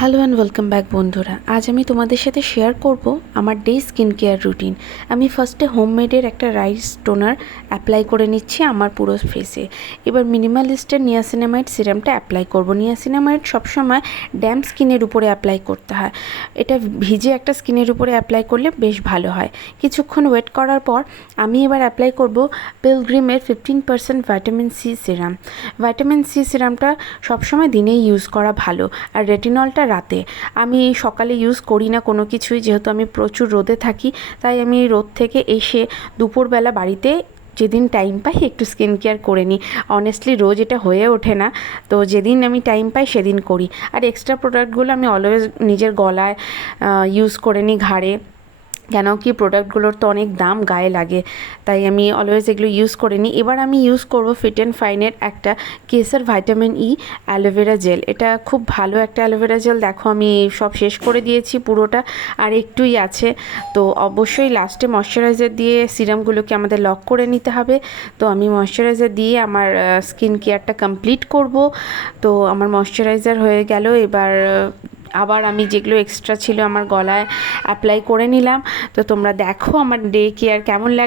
Hello and welcome back বন্ধুরা। আজ আমি তোমাদের সাথে শেয়ার করব আমার ডে স্কিন কেয়ার রুটিন। আমি ফার্স্টে হোমমেডের একটা রাইস টোনার অ্যাপ্লাই করে নিচ্ছি আমার পুরো ফেসে। এবার মিনিমালিস্টের নিয়াসিনামাইড সিরামটা অ্যাপ্লাই করব। নিয়াসিনামাইড সবসময় ড্যাম্প স্কিনের উপরে অ্যাপ্লাই করতে হয়। এটা ভিজে একটা স্কিনের উপরে অ্যাপ্লাই করলে বেশ ভালো হয়। কিছুক্ষণ ওয়েট করার পর আমি এবার অ্যাপ্লাই করব পিলগ্রিমের 15% vitamin C serum. Vitamin C সিরামটা সবসময় দিনেই ইউজ করা ভালো, আর রেটিনলটা রাতে। আমি সকালে ইউজ করি না কোনো কিছুই, যেহেতু আমি প্রচুর রোদে থাকি। তাই আমি রোদ থেকে এসে দুপুরবেলা বাড়িতে যেদিন টাইম পাই একটু স্কিন কেয়ার করে নিই। অনেস্টলি রোজ এটা হয়ে ওঠে না, তো যেদিন আমি টাইম পাই সেদিন করি। আর এক্সট্রা প্রোডাক্টগুলো আমি অলওয়েজ নিজের গলায় ইউজ করে নিই, ঘাড়ে। কেন কি প্রোডাক্টগুলোর তো অনেক দাম গায়ে লাগে, তাই আমি অলওয়েজ এগুলো ইউজ করে নিই। এবার আমি ইউজ করব ফিট অ্যান্ড ফাইনের একটা কেসার ভাইটামিন ই অ্যালোভেরা জেল। এটা খুব ভালো একটা অ্যালোভেরা জেল। দেখো আমি সব শেষ করে দিয়েছি পুরোটা, আর একটুই আছে। তো অবশ্যই লাস্টে ময়শ্চারাইজার দিয়ে সিরামগুলোকে আমাদের লক করে নিতে হবে। তো আমি ময়শ্চারাইজার দিয়ে আমার স্কিন কেয়ারটা কমপ্লিট করব। তো আমার ময়শ্চারাইজার হয়ে গেল। এবার আবার আমি যেগুলো এক্সট্রা ছিল আমার গলায় অ্যাপ্লাই করে নিলাম। তো তোমরা দেখো আমার ডে কেয়ার কেমন লাগে।